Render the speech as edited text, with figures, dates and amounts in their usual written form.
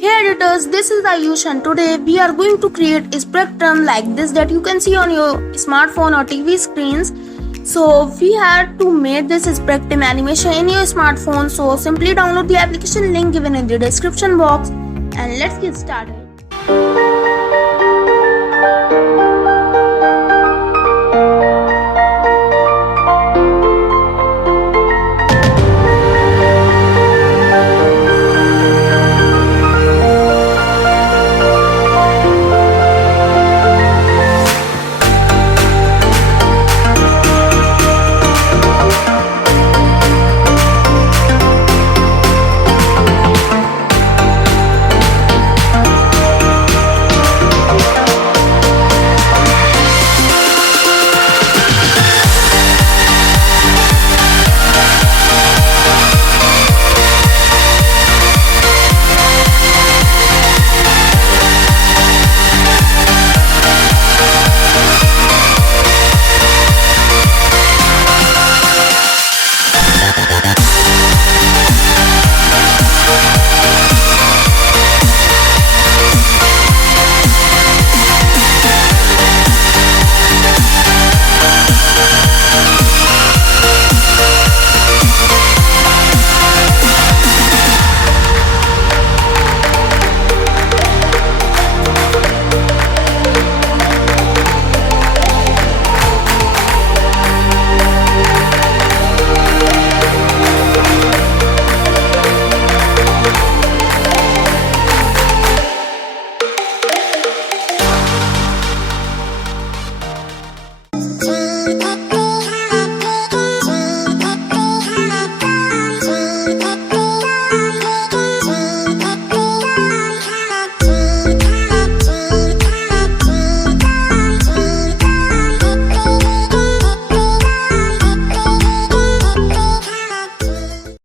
Hey editors, this is Ayush and today we are going to create a spectrum like this that you can see on your smartphone or TV screens. So we had to make this spectrum animation in your smartphone, so simply download the application link given in the description box and let's get started.